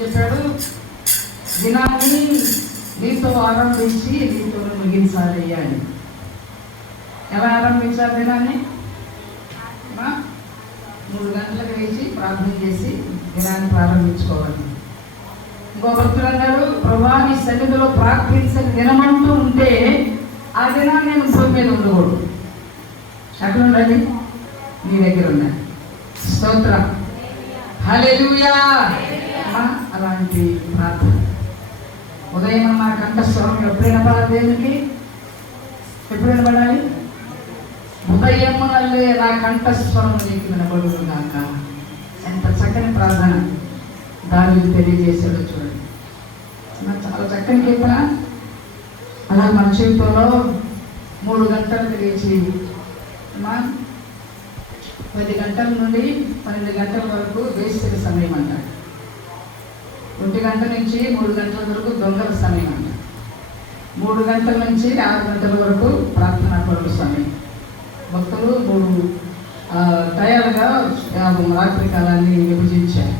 చెప్పాడు, దినాన్ని నీతో ఆరంభించి నీతో ముగించాలి అని. ఎలా ఆరంభించాలి దినాన్ని? 3 గంటలకు లేచి ప్రార్థన చేసి దినాన్ని ప్రారంభించుకోవాలి. ఇంకో భక్తులు అన్నాడు, ప్రభా నీ సన్నిధిలో ప్రార్థించని దినమంటూ ఉంటే ఆ దినాన్ని నేను భూమి మీద ఉండకూడదు. అక్కడ ఉండాలి, నీ దగ్గర ఉన్నాయి. స్తోత్రం, హల్లెలూయా. అలాంటి ప్రార్థన ఉదయం నా కంఠస్వరం ఎప్పుడైనా పడాలి, దేవునికి ఎప్పుడైనా పడాలి. ఉదయమునల్లే నా కంఠస్వరం నీకు వినబడును గాక. ఎంత చక్కని ప్రార్థన దావీదు తెలియజేశాడో చూడండి. చాలా చక్కని కీర్తన. అలా మన జీవితంలో 3 గంటలకు లేచి 10 గంటల నుండి 12 గంటల వరకు వేసవి సమయం అంటారు. 1 గంట నుంచి 3 గంటల వరకు దొంగల సమయం అంటారు. 3 గంటల నుంచి 6 గంటల వరకు ప్రార్థనా పరుల సమయం. భక్తులు 3 టయాలుగా రాత్రి కాలాన్ని విభజించారు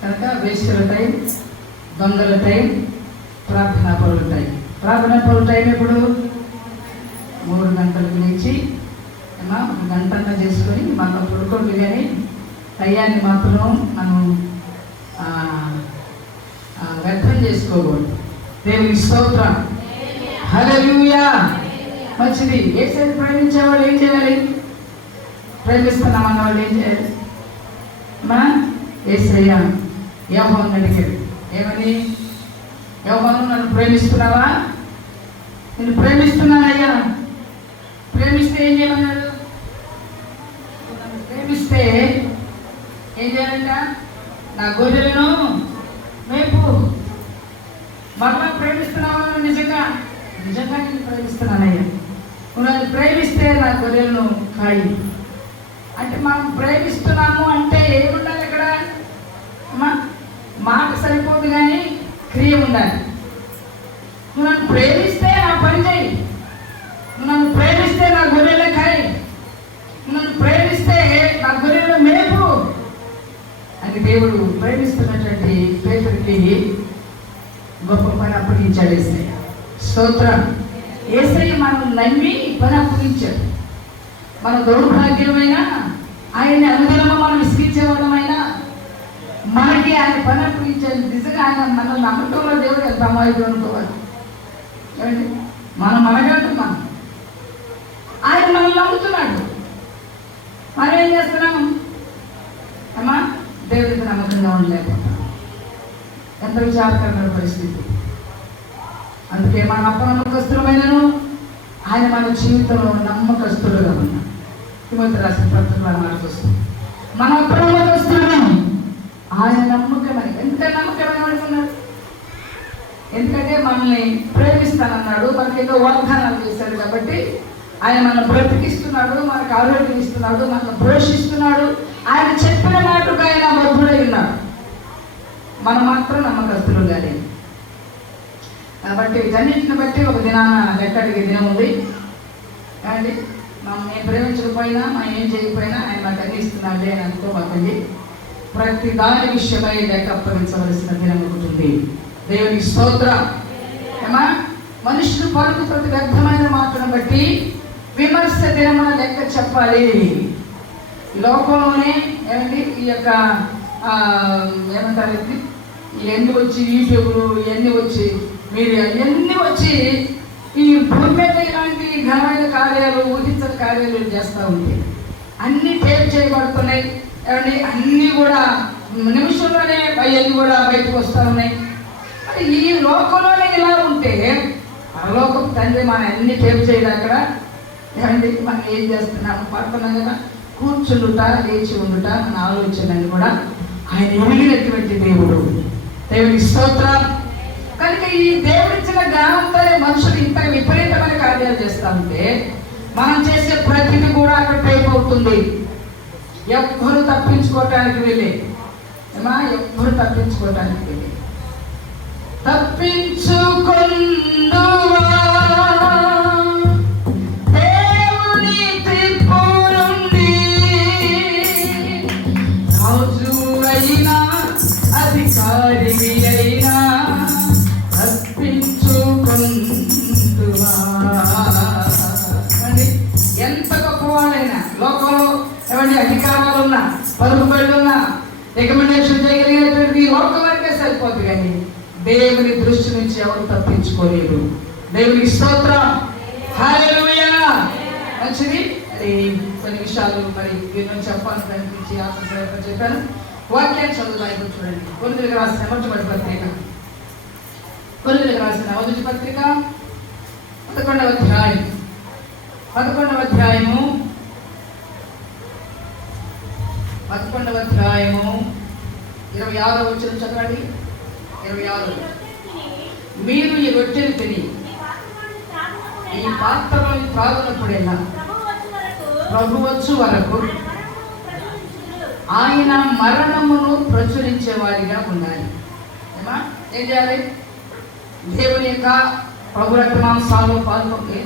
కనుక వేసవి టైం, దొంగల టైం, ప్రార్థనా పరుల టైం. ప్రార్థనా పరుల టైం ఎప్పుడు? 3 గంటలకు లేచి 1 గంట చేసుకొని మనం పడుకోండి, కానీ టయాన్ని మాత్రం మనం వ్యర్థం చేసుకోకూడదు. దేవుని స్తోత్రం, హల్లెలూయా. మంచిది. యేసుని ప్రేమించే వాళ్ళు ఏం చేయాలి? ప్రేమిస్తున్నామన్న వాళ్ళు ఏం చేయాలి? యేసయ్య యోహాను అడిగాడు, ఏమని? యోహాను, నన్ను ప్రేమిస్తున్నావా? నేను ప్రేమిస్తున్నానయ్యా. ప్రేమిస్తే ఏం చేయమన్నాడు? ప్రేమిస్తే ఏం చేయాలంట? నా గొర్రెలను మేపు. మరలా ప్రేమిస్తున్నావా? నిజంగా నిజంగా నేను ప్రేమిస్తున్నానయ్యా. నువ్వు నన్ను ప్రేమిస్తే నా గొర్రెలను కాయి. అంటే మనం ప్రేమిస్తున్నాము అంటే ఏముండాలి అక్కడ? మాట సరిపోదు, కానీ క్రియ ఉండాలి. నువ్వు నన్ను ప్రేమిస్తే నా పని చేయి. నువ్వు నన్ను ప్రేమిస్తే నా గొర్రెల కాయి. నువ్వు నన్ను ప్రేమిస్తే నా గొర్రెల మేపు అని దేవుడు ప్రేమిస్తున్నటువంటి పేతురుకి గొప్ప పని అప్పగించాడు యేసయ్య. స్తోత్రం. యేసయ్య మనం నమ్మి పని అప్పగించాడు. మన దౌర్భాగ్యమైన ఆయన్ని అనుదినము మనం విసిగించేవాళ్ళమైనా మనకి ఆయన పని అప్పగించాడు. నిజంగా ఆయన మనల్ని నమ్మకంలో దేవుడు ఎంత అమాయకుడు అనుకోవాలి. ఏమండి, మనం అనగలదు. ఆయన మనల్ని నమ్ముతున్నాడు. మనం ఏం చేస్తున్నాం? అమ్మా, దేవుడికి నమ్మకంగా ఉండలేకపోతాం. ఎంత విచారకరమైన పరిస్థితి. అందుకే మన అపనమ్మకస్తులమైనను ఆయన మన జీవితంలో నమ్మకస్తులుగా ఉన్నాం. తిమోతి రాసిన పత్రికలో మనకు వస్తుంది, మన అపనమ్మకస్తులను ఆయన నమ్మకమని. ఎంత నమ్మకమైన అనుకున్నాడు? ఎందుకంటే మనల్ని ప్రేమిస్తానన్నాడు, మనకేదో వాగ్దానాలు చేశాడు. కాబట్టి ఆయన మనల్ని బ్రతికిస్తున్నాడు, మనకు ఆరోగ్యం ఇస్తున్నాడు, మనల్ని పోషిస్తున్నాడు. ఆయన చెప్పిన మాటకు ఆయన బద్ధుడై ఉన్నాడు. మనం మాత్రం నమ్మకస్తులు కానీ. కాబట్టి వీటన్నిటిని బట్టి ఒక దినాన లెక్కడికి దినం ఉంది. కానీ మనం నేను ప్రేమించకపోయినా, మనం ఏం చేయకపోయినా ఆయన మాకు అన్ని ఇస్తున్నాడు అని అనుకోమాకండి. ప్రతి దాని విషయమై లెక్క అప్పగించవలసిన దినం ఉంటుంది. దేవునికి స్తోత్రం. ఏమా, మనుషులు పలుకు ప్రతి వ్యర్థమైన మాటను బట్టి విమర్శ దినమున లెక్క చెప్పాలి. లోకంలోనే ఏమండి ఈ యొక్క ఏమంటారు, ఇవన్నీ వచ్చి యూట్యూబ్లు ఇవన్నీ వచ్చి మీడియా ఇవన్నీ వచ్చి ఈ భూమి మీద ఇలాంటి ఘనమైన కార్యాలు, ఊహించని కార్యాలు చేస్తూ ఉంటాయి. అన్నీ టేప్ చేయబడుతున్నాయి. ఏమండి, అన్నీ కూడా నిమిషంలోనే అవన్నీ కూడా బయటకు వస్తూ ఉన్నాయి. మరి ఈ లోకంలోనే ఇలా ఉంటే పరలోకం తండ్రి మన అన్ని టేప్ చేయడం అక్కడ. ఏమండి, మనం ఏం చేస్తున్నాము? పడుతున్నాం కదా, కూర్చుండుట, లేచి ఉండుట, మన ఆలోచనని కూడా ఆయన ఎరిగినటువంటి దేవుడు. దేవునికి స్తోత్రం. కనుక ఈ దేవుడిచ్చిన జ్ఞానంతో మనుషులు ఇంత విపరీతమైన కార్యాలు చేస్తూ ఉంటే మనం చేసే ప్రతిది కూడా అక్కడ టైప్ అవుతుంది. ఎవ్వరు తప్పించుకోవటానికి వెళ్ళే ఎవ్వరు తప్పించుకోవటానికి వెళ్ళే తప్పించుకుందువా దేవుని తీర్పు నుండి, రాజు అయినా అధికారి వారివి అయినా అర్పించుకుంటువా. ఎంత గొప్పవాళ్ళైనా లోకంలో ఏమంటే అధికారాలు ఉన్నా, పలుకుబడులు ఉన్నా, రికమెండేషన్ చేయగలిగినటువంటి ఈ లోకం వరకే సరిపోతుంది, కానీ దేవుని దృష్టి నుంచి ఎవరు తప్పించుకోలేరు. దేవునికి స్తోత్రం. హల్లెలూయా. మంచిది. మరి కొన్ని విషయాలు మరి వీళ్ళని చెప్పాలని కనిపించి ఆత్మీయంగా చెప్పాను. వాక్యాన్ని చదువుతాయి చూడండి. కొరింథీయులకు రాసిన మొదటి పత్రిక, కొరింథీయులకు రాసిన మొదటి పత్రిక 11వ అధ్యాయం, 11వ అధ్యాయము 26వ వచనం చదవండి. 26. మీరు ఈ రొట్టెలు తిని ఈ పాత్రలో త్రాగునప్పుడేనా ప్రభు వచ్చు వరకు ఆయన మరణమును ప్రచురించే వారిగా ఉండాలి. ఏం చేయాలి? దేవుని యొక్క ప్రభు రక్త మాంసాల్లో పాల్గొంటే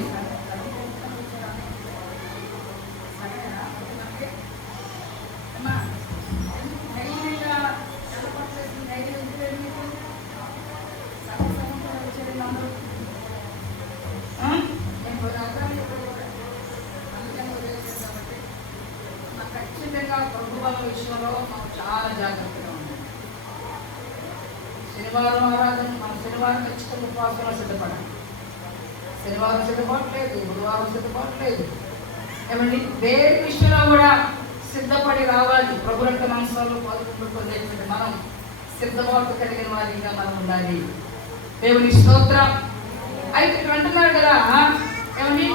ప్రభుత్వం విషయంలో మనం చాలా జాగ్రత్తగా ఉన్నాం. శనివారం ఆరాధన, మనం శనివారం ఖచ్చితంగా ఉపవాసంలో సిద్ధపడాలి. శనివారం సిద్ధపడలేదు, బుధవారం సిద్ధపడలేదు. ఏమండి, దేని విషయంలో కూడా సిద్ధపడి రావాలి. ప్రభు రక్త మాంసాల్లో పాల్గొనేటువంటి మనం సిద్ధపాటు కలిగిన వారిగా మనం ఉండాలి. దేవుని స్తోత్రం. అయితే ఇక్కడ అంటున్నారు కదా, ఏమండి,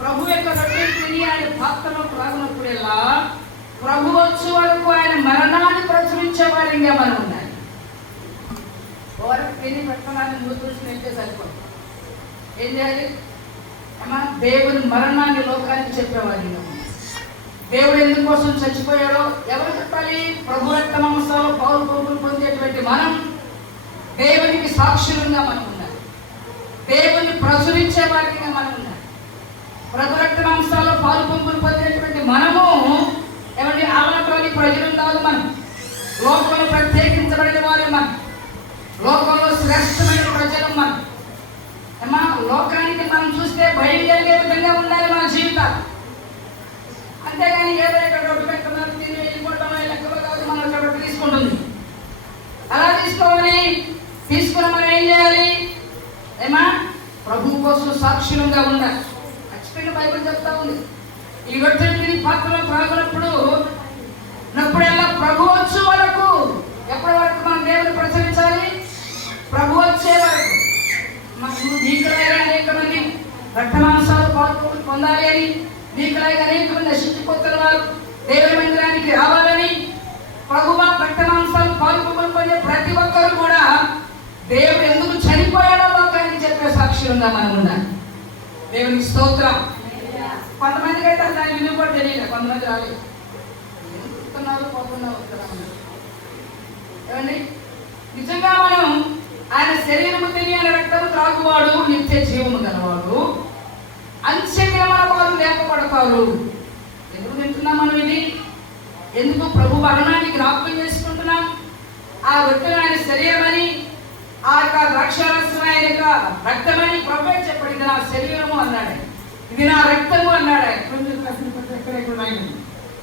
ప్రభు యొక్క రొట్టెలు తిని ఆయన పాత్రలో త్రాగునప్పుడెల్లా ప్రభు వచ్చు వరకు ఆయన మరణాన్ని ప్రచురించే వారిగా మనం ఉండాలి. ఓరకు తిని పెట్టడానికి మూతులు నెట్టే సరిపోదు. ఏం చేయాలి? దేవుని మరణాన్ని లోకానికి చెప్పేవారిగా. దేవుడు ఎందుకోసం చచ్చిపోయాడో ఎవరు చెప్పాలి? ప్రభు రక్త మాంసాలు పౌరు ప్రభులు పొందేటువంటి మనం దేవునికి సాక్షులుగా మనం ఉండాలి. దేవుని ప్రచురించే వారిగా మనం ఉండాలి. ప్రభు రక్త మాంసాల్లో పాలు పంపులు పొందేటువంటి మనము ఏమంటే అలాంటి ప్రజలు కాదు. మనం లోకంలో ప్రత్యేకించబడిన వారు, మనం లోకంలో శ్రేష్టమైన ప్రజలు. మనం లోకానికి మనం చూస్తే భయం కలిగే విధంగా ఉండాలి మన జీవితాలు. అంతేగాని ఏదో ఇక్కడ రొట్టె పెట్టడం తిని వెళ్ళిపోవడం లెక్కలో కాదు. మనం ఇక్కడ రొట్టె తీసుకుంటుంది. అలా తీసుకుని మనం ఏం చేయాలి? ప్రభు కోసం సాక్షులుగా ఉండాలి. ఖచ్చితంగా బైబిల్ చెప్తా ఉంది. ఈ రొట్టెలు తిని పాత్రలో త్రాగునప్పుడల్లా ప్రభు వచ్చు వరకు, ఎప్పటి వరకు మనం దేవుని ప్రచురించాలి? ప్రభు వచ్చే వరకు. నీకులాగా అనేక మంది రక్త మాంసాలు పాల్గొని పొందాలి అని, నీకులాగా అనేక మంది నశించిపోతున్న వారు దేవుని మందిరానికి రావాలని, ప్రభువా రక్త మాంసాలు పాల్గొని పొందే ప్రతి ఒక్కరు కూడా దేవుడు ఎందుకు చనిపోయాడో లోకానికి చెప్పే సాక్షులుగా మనం ఉండాలి. దేవునికి స్తోత్రం. కొంతమందికి అయితే దాని విలువ కూడా తెలియదు. కొంతమంది రాలేదు, ఎందుకున్నారు పోకుండా ఏమండి. నిజంగా మనం ఆయన శరీరము తెలియని రక్తము త్రాగువాడు నిత్య జీవము గలవాడు, అంత్యక్రమాల వారు లేపబడతారు. ఎందుకు వింటున్నాం మనం ఇది? ఎందుకు ప్రభు మరణాన్ని జ్ఞాపకం చేసుకుంటున్నాం? ఆ రొట్టెలు ఆయన శరీరమని, ఆ యొక్క ద్రాక్షారసం ఆయన యొక్క రక్తమని ప్రభు చెప్పాడు. ఇది నా శరీరము అన్నాడు, ఇది నా రక్తము అన్నాడు.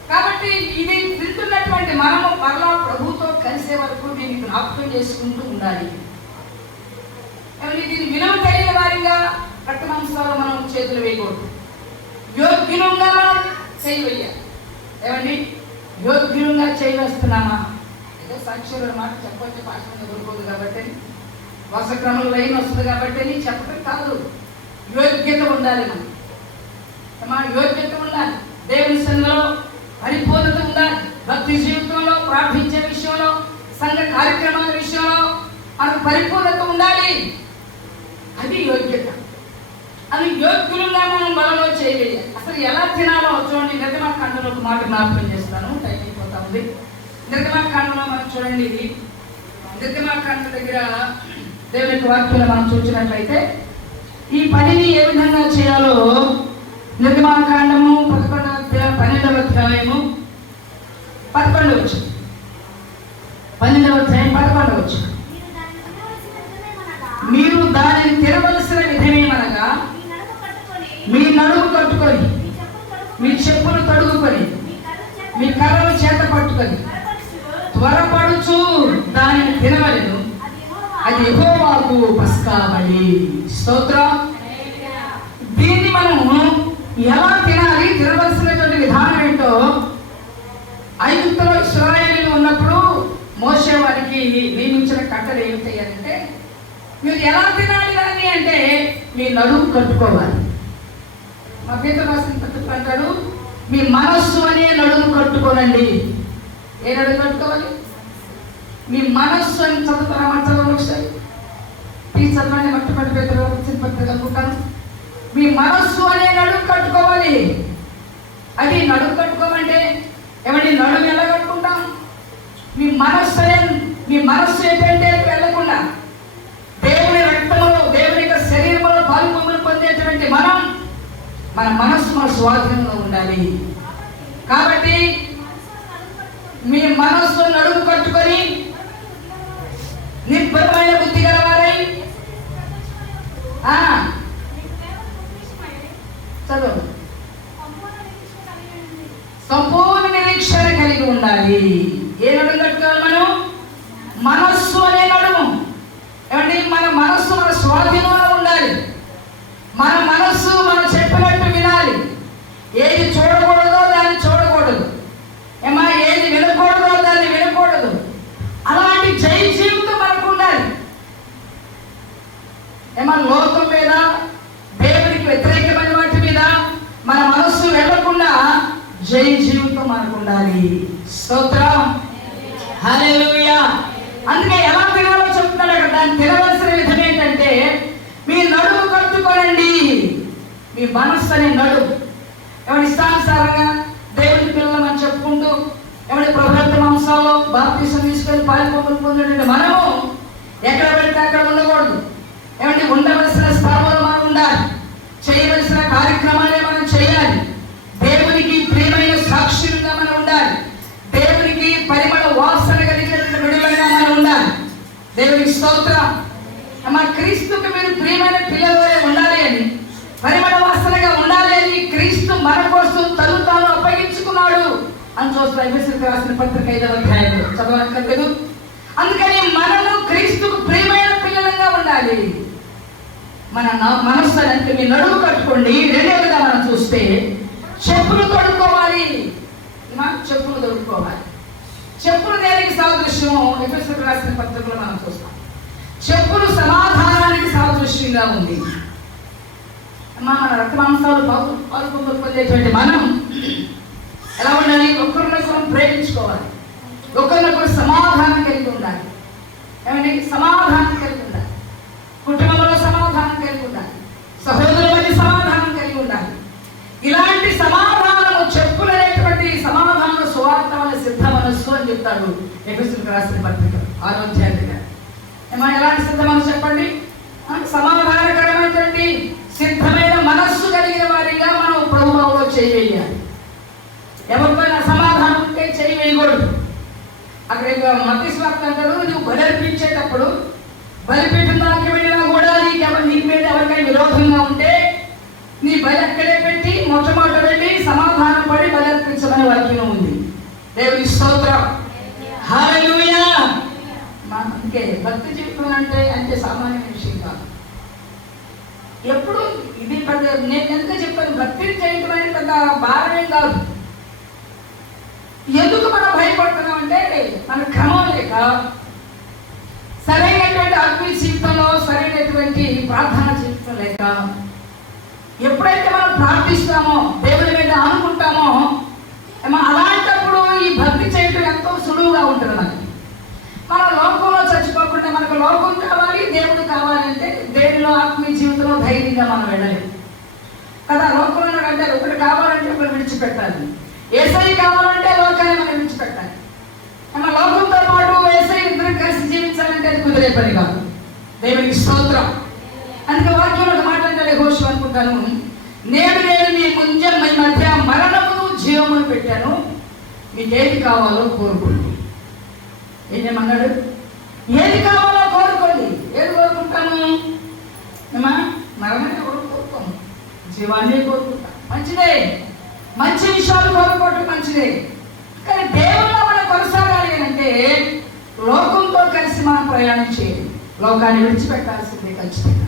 కాబట్టి ఇది వింటున్నటువంటి మనము మరలా ప్రభుతో కలిసే వరకు దీన్ని జ్ఞాపకం చేసుకుంటూ ఉండాలి. దీన్ని విలువ తెలియని వారిగా రక్త మాంసాలు మనం చేతులు వేయకూడదు. యోగ్యులంగా మనం చేయవేయాలి. ఏమండి, యోగ్యులంగా చేయవేస్తున్నామా? ఏదో సాక్షుల మాట చెప్పొచ్చు, భాషలో దొరకదు కాబట్టి, వర్షక్రమంలో లైన్ వస్తుంది కాబట్టి చెప్పడం కాదు. యోగ్యత ఉండాలి. మనం యోగ్యత ఉండాలి. దేవుని సన్నిధిలో పరిపూర్ణత ఉండాలి. భక్తి జీవితంలో, ప్రార్థించే విషయంలో, సంఘ కార్యక్రమాల విషయంలో మనకు పరిపూర్ణత ఉండాలి. అది యోగ్యత. అది యోగ్యులుగా మనం బలంలో చేయలేదు. అసలు ఎలా తినాలో చూడండి. నిర్గమాకాండంలో ఒక మాట జ్ఞాపకం చేస్తాను, టైం అయిపోతా ఉంది. నిర్గమాకాండంలో మనం చూడండి, నిర్గమాకాండం దగ్గర దేవుని యొక్క వాక్యాలు మనం చూసినట్లయితే ఈ పనిని ఏ విధంగా చేయాలో నిర్గమాకాండము 12వ అధ్యాయము 11వ వచనం. 12వ అధ్యాయం 11వ వచనం. తినవలసిన విధమేమనగా మీ నడుము కట్టుకొని మీ చెప్పులు తొడుగుకొని మీ కర్రలు చేత పట్టుకొని త్వరపడుచు దానిని తినవలెను, అది యెహోవాకు పస్కా బలి. స్తోత్రం. దీన్ని మనము ఎలా తినాలి, తినవలసినటువంటి విధానం ఏంటో ఐగుప్తులో ఇశ్రాయేలీయులు ఉన్నప్పుడు మోషే వారికి నియమించిన కట్టలు ఏమిటంటే, మీరు ఎలా తినాలి దాన్ని అంటే మీ నడుము కట్టుకోవాలి. మా పేద రాసిన పత్రిక అంటాడు, మీ మనస్సు అనే నడుము కట్టుకోనండి. ఏ నడుము కట్టుకోవాలి? మీ మనస్సు అని చదువుతారా? చదవండి ఒకసారి, ప్లీజ్ చదవండి. మట్టుపడి పేదలు వచ్చిన పత్రిక అనుకుంటాను. మీ మనస్సు అనే నడుము కట్టుకోవాలి. అది నడుము కట్టుకోమంటే ఏమంటే నడుము ఎలా కట్టుకుంటాం? మీ మనస్సు ఏంటంటే వెళ్ళకుండా దేవుని రక్తములో, దేవుని యొక్క శరీరంలో పాల్గొమని పొందేటువంటి మన మనస్సు మన స్వాధీనంలో ఉండాలి. కాబట్టి మీ మనస్సు నడుము కట్టుకొని నిర్భయమైన బుద్ధి గలవారై చదువు సంపూర్ణ నిరీక్షణ కలిగి ఉండాలి. ఏ నడుము కట్టుకోవాలి మనం? మనస్సు అనే నడుము. ఏమంటే మన మనస్సు మన స్వాధీనంలో ఉండాలి. మన మనస్సు మనం చెప్పినట్టు వినాలి. ఏది చూడకూడదో దాన్ని చూడకూడదు, ఏది వినకూడదో దాన్ని వినకూడదు. అలాంటి జై జీవితం మనకు ఉండాలి. లోకం మీద, దేవునికి వ్యతిరేకమైన వాటి మీద మన మనస్సు వెళ్ళకుండా జై జీవితం మనకు ఉండాలి. స్తోత్రం. హల్లెలూయా. అందుకే ఎలా తినాలో చెప్తున్నాడు అక్కడ. దాన్ని తినవలసిన విధం ఏంటంటే మీ నడుము కట్టుకోనండి. మీ మనస్సు అనే నడుము ఇష్టానుసారంగా దేవుని పిల్లలు మనం చెప్పుకుంటూ ప్రభుత్వ అంశాల్లో బాప్తిసం తీసుకొని పాల్పొందులు పొందేటువంటి మనము ఎక్కడ పెడితే అక్కడ ఉండకూడదు. ఉండవలసిన స్థానంలో మనం ఉండాలి. చేయవలసిన కార్యక్రమాలే మనం చేయాలి. దేవునికి ప్రియమైన సాక్షులుగా మనం ఉండాలి. దేవునికి పరిమళ వాసన కలిగినటువంటి విడుదలగా మనం ఉండాలి. దేవునికి స్తోత్రం. క్రీస్తుకి మీరు ప్రియమైన పిల్లలే ఉండాలి అని, పరిమళ వాసనగా ఉండాలి అని క్రీస్తు మన కోసం తను తాను అప్పగించుకున్నాడు అని చూస్తే ఎఫెసీయులకు రాసిన పత్రిక 5వ అధ్యాయంలో చదవనక్కర్లేదు. అందుకని మనము క్రీస్తుకు ప్రియమైన పిల్లలంగా ఉండాలి. మన మనస్సు అంటే మీ నడుము కట్టుకోండి. రెండవదిగా మనం చూస్తే చెప్పులు తొడుక్కోవాలి. చెప్పులు తొడుక్కోవాలి. చెప్పులు దేనికి సాదృశ్యం? ఎఫెసీయులకు రాసిన పత్రికలో మనం చూస్తాం. చెప్పులు సమాధానానికి సాదృశ్యంగా ఉంది. మన రక్తమాంసాలు పాల్పొందులు పొందేటువంటి మనం ఎలా ఉండాలి? ఒకరినొకరు ప్రేమించుకోవాలి. ఒకరినొకరు సమాధానం కలిగి ఉండాలి. సమాధానం కలిగి ఉండాలి. కుటుంబంలో సమాధానం కలిగి ఉండాలి. సహోదరుల మధ్య సమాధానం కలిగి ఉండాలి. ఇలాంటి సమాధానము చెప్పులు అనేటువంటి సమాధాన సువార్త వల్ల సిద్ధ మనస్సు అని చెప్తాడు ఎఫెసీయులకు రాసిన పత్రిక 6వ అధ్యాయంగా. ఎలాంటి సిద్ధ మనస్సు చెప్పండి? సమాధానకరమైనటువంటి సిద్ధమైన మనస్సు కలిగిన వారిగా మనం ప్రభువులో చేయవేయాలి. ఎవరిపైన అసమాధానం ఉంటే చేయి వేయకూడదు. అక్కడ మత్తయి సువార్త అంటాడు, నువ్వు బలర్పించేటప్పుడు బలిపీఠం దానికి వెళ్ళినా కూడా నీ మీద ఎవరికైనా విరోధంగా ఉంటే నీ బలి అక్కడే పెట్టి మొట్టమొదట వెళ్ళి సమాధానం పడి బలర్పించమనే వాక్యం ఉంది. దేవుని స్తోత్రం. హల్లెలూయా. అందుకే భక్తి జీవితం అంటే సామాన్యమైన విషయం కాదు. ఎప్పుడు ఇది పెద్ద, నేను ఎంత చెప్పాను, భక్తిని చేయటం అనేది పెద్ద భారమేం కాదు. ఎందుకు మనం భయపడుతున్నాం అంటే మన క్రమం లేక, సరైనటువంటి ఆత్మీయ జీవితంలో సరైనటువంటి ప్రార్థన జీవితం లేక. ఎప్పుడైతే మనం ప్రార్థిస్తామో, దేవుని మీద అనుకుంటామో, అలాంటప్పుడు ఈ భక్తి చేయటం ఎంతో సులువుగా ఉంటుంది. మన లోకంలో చచ్చిపోకుండా మనకు లోకం కావాలి, దేవుడు కావాలంటే దేవుడిలో ఆత్మీయ జీవితంలో ధైర్యంగా మనం వెళ్ళలేము కదా. లోకంలో అంటే ఒకటి కావాలంటే ఒకరు విడిచిపెట్టాలి. యేసయ్య కావాలంటే లోకాన్ని మనం విడిచిపెట్టాలి. మన లోకంతో పాటు యేసయ్య ఇద్దరు కలిసి జీవించాలంటే అది కుదిరే పని కాదు. దేవునికి స్తోత్రం. అందుకే వాక్యంలో ఒక మాట అంటే ఘోషం అనుకుంటాను, నేడు నేను మీ మధ్య మరణమును జీవమును పెట్టాను, మీకు ఏది కావాలో కోరుకోండి. ఏమన్నాడు? ఏది కావాలో కోరుకోండి. ఏది కోరుకుంటాము? జీవాన్ని కోరుకుంటాం, మంచిదే. మంచి విషయాలు కోరుకోవటం మంచిదే. కానీ దేవుల్లో మనం కొనసాగాలి అంటే లోకంతో కలిసి మనం ప్రయాణం చేయాలి. లోకాన్ని విడిచిపెట్టాల్సిందే ఖచ్చితంగా.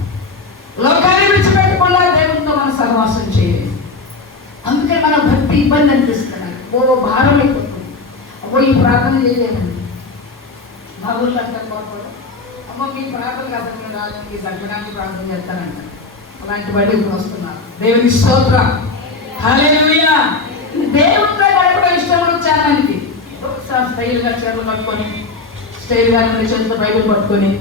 లోకాన్ని విడిచిపెట్టకుండా దేవునితో మనం సహవాసం చేయాలి. అందుకే మన భక్తి ఇబ్బంది అనిపిస్తున్నాయి. భారం అయిపోతుంది. ఈ ప్రార్థన చేయలేమండి. మా ఊళ్ళో అంటారు, మీ ప్రార్థన కథలు రాదు, మీ సంఘానికి ప్రార్థన చేస్తానంటారు. అలాంటి బయట ఇప్పుడు వస్తున్నారు. దేవుని స్తోత్రం, హల్లెలూయా. దేవుడితో గడపడం ఇష్టం చాలా మందికి. స్టైల్గా చీరలు పట్టుకొని, స్టైల్గా చేతితో బైబిల్ పట్టుకొని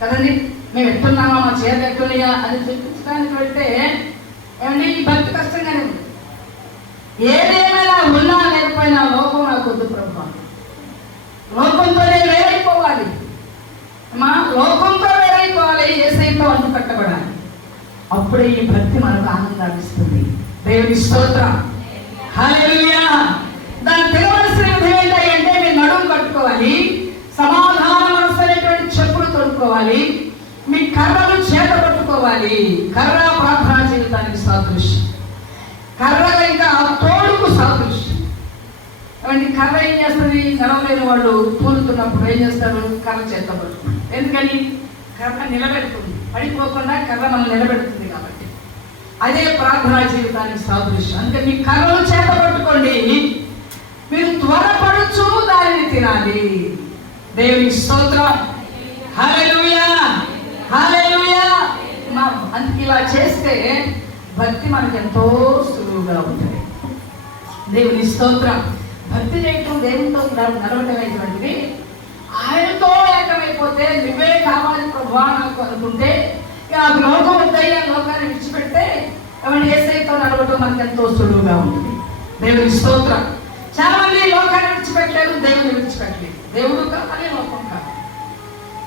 కదండి, మేము ఎట్టున్నామా, మా చీరలు ఎట్టున్నాయా అని చూపించడానికి వెళ్తే ఏమండి ఈ భక్తి కష్టంగానే ఉంది. ఏదేమైనా ఉన్నా లేకపోయినా లోకం నాకు వద్దు ప్రభు, లోకంతోనే వేరైపోవాలి. మా లోకంతో వేరైపోవాలి, యేసయ్యతో అంటు కట్టబడాలి. అప్పుడే ఈ భక్తి మనకు ఆనందాన్ని ఇస్తుంది. దేవుని స్తోత్రం, హల్లెలూయా. దాన్ని తెలవలసిన విధం ఏంటంటే మీరు నడుము కట్టుకోవాలి, సమాధాన మనసు అనేటువంటి చెప్పులు తొడుక్కోవాలి, మీ కర్రలు చేత పట్టుకోవాలి. కర్ర ప్రార్థనా జీవితానికి సాదృశ్యం. కర్ర ఇంకా తోడుకు సాదృశ్యం. ఏమంటే కర్ర ఏం చేస్తుంది? నడవలేని వాళ్ళు కూలుతున్నప్పుడు ఏం చేస్తారు? కర్ర చేత పట్టుకుంటారు. ఎందుకని? కర్ర నిలబెడుతుంది, పడిపోకుండా కర్ర మనం నిలబెడుతుంది కాబట్టి. అదే ప్రార్థనా జీవితానికి సాదృశ్యం. అంటే మీ కర్రలు చేత పట్టుకోండి, మీరు త్వరపడుచు దానిని తినాలి. దేవుని స్తోత్రం, హల్లెలూయా, హల్లెలూయా. అందుకే ఇలా చేస్తే భక్తి మనకు ఎంతో సులువుగా ఉంటుంది. దేవుని స్తోత్రం. భక్తి చేయటం, దేవునితో నడవటం అనేటువంటిది ఆయనతో ఏకమైపోతే నువ్వే కావాలి ప్రభువా నాకు అనుకుంటే ఆ లోకం వద్దయ్యి ఆ లోకాన్ని విడిచిపెడితే ఏమంటే యేసయ్యతో నడవటం మనకు ఎంతో సులువుగా ఉంటుంది. దేవుని స్తోత్రం. చాలా మంది లోకాన్ని విడిచిపెట్టలేదు, దేవుని విడిచిపెట్టలేదు. దేవుడు కావాలి, లోకం కావాలి.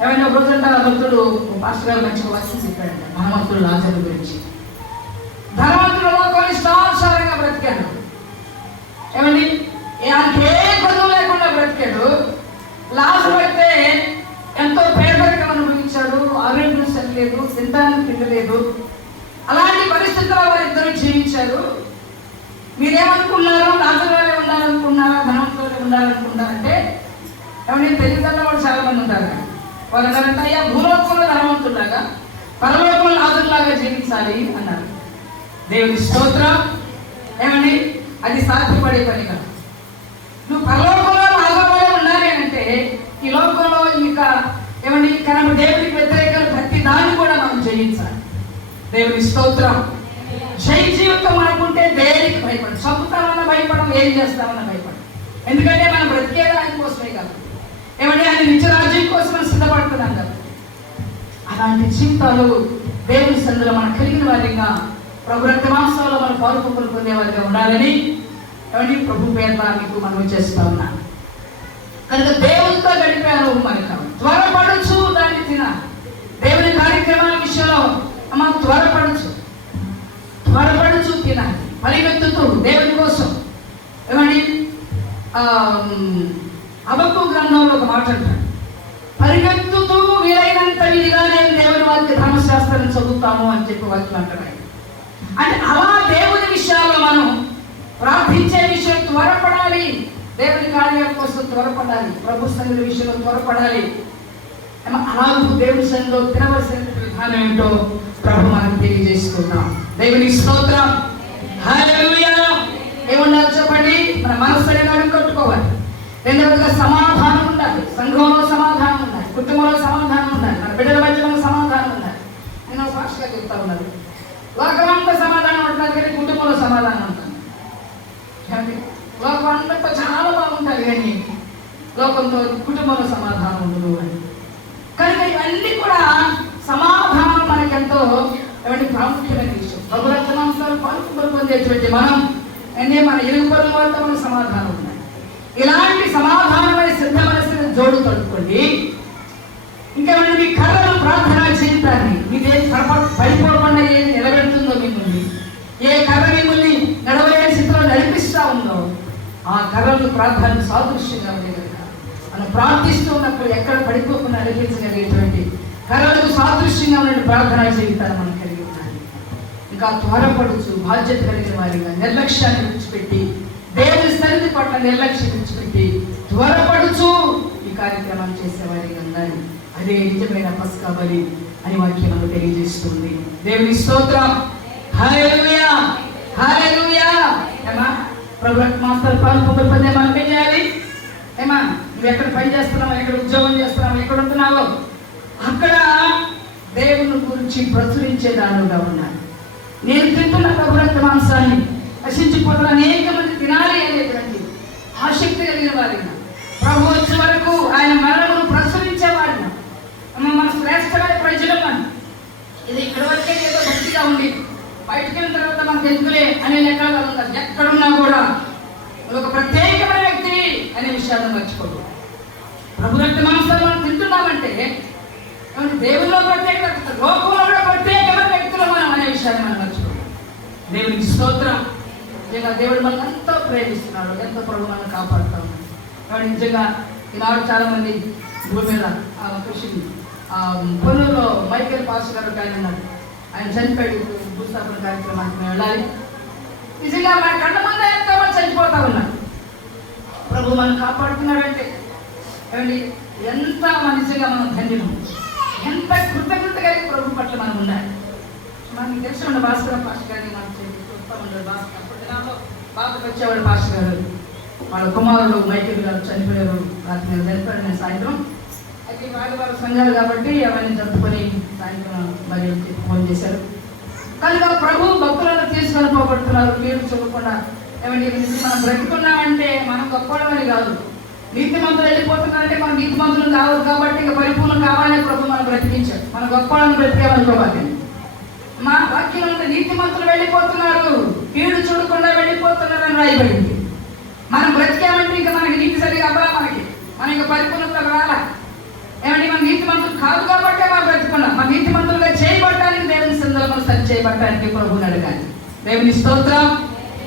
ఏమైనా ఒక రోజంట భక్తుడు పాస్టర్ గారు మంచిగా వాక్యం చెప్పాడంట ధనవంతుడు లాజరు గురించి. ధనవంతుడు లోకాన్ని ఇష్టానుసారంగా బ్రతికాడు. ఏమండి ఆయనకి ఏ బంధువు లేకుండా బ్రతికాడు. లాజరు అయితే ఎంతో పేదరికం అనుభవించాడు, ఆరోగ్యం సరిలేదు, తినడానికి తినలేదు. అలాంటి పరిస్థితుల్లో వారిద్దరూ జీవించారు. మీరేమనుకున్నారు? లాజరుగానే ఉండాలనుకున్నారా, ధనవంతులే ఉండాలనుకున్నారంటే ఏమంటే తెలివితేటల వాళ్ళు చాలా మంది ఉంటారు. వాళ్ళు అన్నారంటే అయ్యా భూలోకంలో ధనవంతులాగా పరలోకంలో లాజరులాగా జీవించాలి అన్నారు. దేవుని స్తోత్రం. ఏమండి అది సాధ్యపడే పని కాదు. నువ్వు పరలోకంలో లాజరులాగా ఉండాలి అంటే ఈ లోకంలో ఇంకా ఏమండి కనుక దేవునికి వ్యతిరేకంగా ప్రతి దాన్ని కూడా మనం జయించాలి. దేవుని స్తోత్రం. జై జీవితం అనుకుంటే దేనికి భయపడం, చంపుతామన్నా భయపడం, ఏం చేస్తామన్నా భయపడం. ఎందుకంటే మనం బ్రతికేది ఆయన కోసమే కాదు, ఏమంటే ఆయన నిత్యరాజ్యం కోసం మనం సిద్ధపడుతున్నాం కదా. అలాంటి జీవితాలు దేవుని సన్నిధిలో మనం కలిగిన వారిగా ప్రభు రక్త మాంసాల్లో మనం పాలుపొక్కులు పొందేవారిగా ఉండాలని ఏమంటే ప్రభు పేద మీకు మనం చేస్తా ఉన్నాం. కనుక దేవునితో గడిపారు మనకు త్వరపడుచు దాన్ని తినాలి. దేవుని కార్యక్రమాల విషయంలో మనం త్వరపడుచు తినాలి, పరిగెత్తుతూ దేవుని కోసం. ఏమని హబక్కూ గ్రంథంలో ఒక మాట అంటాడు, పరిగెత్తుతూ వీలైనంత విధిగా నేను దేవుని వాక్య ధర్మశాస్త్రం చదువుతాము అని చెప్పి వాక్యం అంటాడు. అంటే అలా దేవుని విషయాల్లో మనం ప్రార్థించే విషయం త్వరపడాలి, దేవుని కార్యాల కోసం త్వరపడాలి, ప్రభు సన్నిధి విషయంలో త్వరపడాలి. అలాగూ దేవుని సన్నిధిలో తినవలసిన విధానం ఏంటో ప్రభు మనం తెలియజేసుకుందాం. దేవుని స్తోత్రం, హల్లెలూయా. ఏముండాలి చెప్పండి? మన మనస్సు అనేది కట్టుకోవాలి. రెండవదిగా సమాధానం ఉండాలి. సంఘంలో సమాధానం ఉండాలి, కుటుంబంలో సమాధానం ఉండాలి, మన బిడ్డల మధ్యలో సమాధానం ఉండాలి. నేను సాక్షిగా చెప్తా ఉన్నాను, లోకమంతా సమాధానం ఉంటుంది కానీ కుటుంబంలో సమాధానం ఉంటుంది. లోకం అంతా చాలా బాగుంటుంది కానీ లోకంతో కుటుంబంలో సమాధానం ఉండదు అని. కనుక ఇవన్నీ కూడా సమాధానం మనకెంతో ఏమంటే ప్రాముఖ్యమైన విషయం. ప్రభు రక్త మాంసాలు పాలు పొందేటువంటి మనం మన ఇరుగు పొరుగు వారితో మనకు సమాధానం ఉన్నాయి. ఇలాంటి సమాధానమైన సిద్ధ మనసుని జోడు తడుకోండి. ఇంకేమంటే మీ కర్రలు ప్రార్థనా జీవితాన్ని మీదేం పడిపోకుండా ఏది నిలబెడుతుందో మిమ్మల్ని, ఏ కర్ర మిమ్మల్ని నడవలేని స్థితిలో నడిపిస్తూ ఉందో ఆ కర్రలు ప్రార్థన సాదృశ్యంగా ఉండేది. మనం ప్రార్థిస్తూ ఉన్నప్పుడు ఎక్కడ పడిపోకుండా నడిపించగలిగేటువంటి కర్రలకు సాదృశ్యంగా ఉన్న ప్రార్థనా జీవితాన్ని మనం కలిగి ఉండాలి. ఇంకా త్వరపడుచు బాధ్యత కలిగిన వారిగా నిర్లక్ష్యాన్ని విడిచిపెట్టి, దేవుని సన్నిధి పట్ల నిర్లక్ష్యం విడిచిపెట్టి త్వరపడుచు ఈ కార్యక్రమాలు చేసేవారిగా ఉండాలి. అదే నిజమైన పస్కా బలి అని వాక్యం తెలియజేస్తుంది. దేవుని స్తోత్రం. హల్లెలూయా, హల్లెలూయా. ఏమా ప్రభు మాస్టర్ పాల్పొందే మనం ఏం చేయాలి? ఏమా నువ్వు ఎక్కడ పని చేస్తున్నావు, ఎక్కడ ఉద్యోగం చేస్తున్నావు, ఎక్కడ ఉంటున్నావో అక్కడ దేవుని గురించి ప్రచురించేదానుగా ఉన్నాను. నేను తింటున్న ప్రభు రక్త మాంసాన్ని నశించిపోతున్న అనేక మంది తినాలి అనేటువంటి ఆసక్తి కలిగిన వారిగా, ప్రభు వచ్చే వరకు ఆయన మరణమును ప్రచురించేవాడిగా, మన శ్రేష్టమైన ప్రజలు మనం ఇది ఇక్కడ వరకే ఏదో భక్తిగా ఉండి బయటికి వెళ్ళిన తర్వాత మనకు ఎందుకులే అనే లెక్కగా ఉన్నారు. ఎక్కడున్నా కూడా ఒక ప్రత్యేకమైన వ్యక్తి అనే విషయాన్ని మర్చిపోదు. ప్రభు రక్త మాంసాలు మనం తింటున్నామంటే దేవుల్లో ప్రత్యేకత, లోకంలో కూడా ప్రత్యేకమైన వ్యక్తులు మనం అనే విషయాన్ని మనం మర్చిపోదు. దేవునికి స్తోత్రం. నిజంగా దేవుడు మనల్ని ఎంతో ప్రేమిస్తున్నాడు, ఎంతో ప్రభు మనల్ని కాపాడుతూ ఉన్నాడు. కాబట్టి నిజంగా ఈనాడు చాలా మంది భూమి మీద కృషి పొన్నూరులో మైకేల్ పాస్టర్ గారు ఆయన ఉన్నారు. ఆయన చనిపోయాడు. భూస్థాపన కార్యక్రమానికి మేము వెళ్ళాలి. నిజంగా మన కళ్ళ ముందే ఎంతో మంది చనిపోతా ఉన్నారు. ప్రభు మనం కాపాడుతున్నాడంటే ఏమండి ఎంత నిజంగా మనం ధన్యులు, ఎంత కృతజ్ఞత కలిగి ప్రభు పట్ల మనం ఉండాలి. మనకి తెలిసి ఉన్న భాస్కర్ పాస్టర్ గారిని మనం చూస్తూ ఉండదు. బాబుకి వచ్చేవాడు పాస్టర్ గారు, వాళ్ళ కుమారుడు మైకేల్ గారు చనిపోయారు. రాత్రి నేను చనిపోయాడు. నేను సాయంత్రం అయితే వాళ్ళ సంఘాలు కాబట్టి అవన్నీ జరుపుకొని సాయంత్రం మరి ఫోన్ చేశారు. కనుక ప్రభు భక్తులను తీసుకొని పోగొడుతున్నారు. మీరు చూడకుండా ఏమంటే మనం బ్రతికున్నామంటే మనం గొప్పవాళ్ళని కాదు. నీతిమంతులు వెళ్ళిపోతున్నారంటే మనం నీతిమంతులు కావు కాబట్టి ఇక పరిపూర్ణం కావాలని ప్రభు మనం బ్రతికించాడు. మన గొప్పవాళ్ళని బ్రతికేమనుకోవాలి. మా వాక్యం అంటే నీతిమంతులు వెళ్ళిపోతున్నారు, కీడు చూడకుండా వెళ్ళిపోతున్నారు అని రాయబడింది. మనం బ్రతికామంటే ఇంకా మనకి నీతి సరిగా అవ్వాలా, మనం ఇంకా పరిపూర్ణతకు రాలా. ఏమంటే మన నీతిమంతులు కాదు కాబట్టి మనం బ్రతుకున్నాం. మన నీతిమంతులుగా చేయబడటానికి దేవుని సందులో మనం సరి చేయబడటానికి ప్రభువుని అడగాలి. దేవుని స్తోత్రం.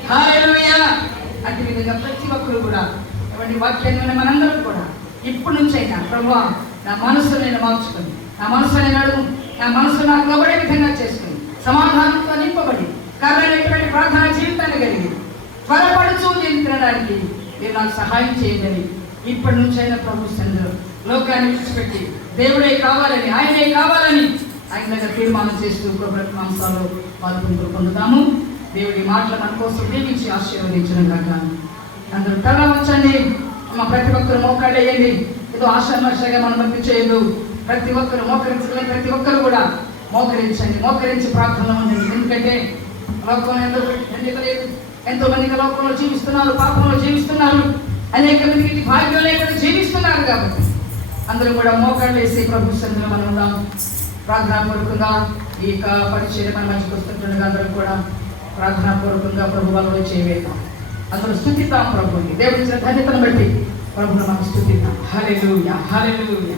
హల్లెలూయా. అట్టి విధంగా ప్రతి ఒక్కరు కూడా ఏమంటే వాక్యాన్ని మనందరం కూడా ఇప్పటి నుంచైనా ప్రభువా నా మనసు నేను మార్చుకొని, నా మనసు నేను అడుగు, నా మనసు నాకు లోబడే విధంగా చేసుకుని సమాధానంతో నింపబడి కర్రనేటువంటి ప్రార్థన జీవితాన్ని కలిగి త్వరపడుచు నేను తినడానికి మీరు నాకు సహాయం చేయదని ఇప్పటి నుంచైనా ప్రభు సందులో లోకాన్ని విడిచిపెట్టి దేవుడే కావాలని, ఆయనే కావాలని ఆయన దగ్గర తీర్మానం చేస్తూ ప్రభు మాంసాలు పాల్గొంటూ పొందుతాము. దేవుడి మాటలు మన కోసం దీవించి ఆశీర్వదించడం కాక అందరూ తల వచ్చండి. మా ప్రతి ఒక్కరు మోకాళ్ళు వేయండి. ఏదో ఆశామాషగా మనం భక్తి చేయదు. ప్రతి ఒక్కరు మోకరించగలిగిన ప్రతి ఒక్కరు కూడా మోకరించండి, మోకరించి ప్రార్థన ఉండండి. ఎందుకంటే లోకంలో ఎంతో మందికి లోకంలో జీవిస్తున్నారు, పాపంలో జీవిస్తున్నారు, అనేక మందికి భాగ్యం లేకుండా జీవిస్తున్నారు. కాబట్టి అందరూ కూడా మోకాళ్ళు వేసి ప్రభు సన్నిధిలో మనం ఉన్నాం. ప్రార్థనాపూర్వకంగా ఈ పరిచయం మన మంచికి వస్తుండగా అందరూ కూడా ప్రార్థనాపూర్వకంగా ప్రభు వాళ్ళలో చేయవేద్దాం. అందరూ స్తుతిద్దాం ప్రభుని. దేవుడి ధన్యతను బట్టి ప్రభుని మనం స్తుతిద్దాం. హల్లెలూయా, హల్లెలూయా.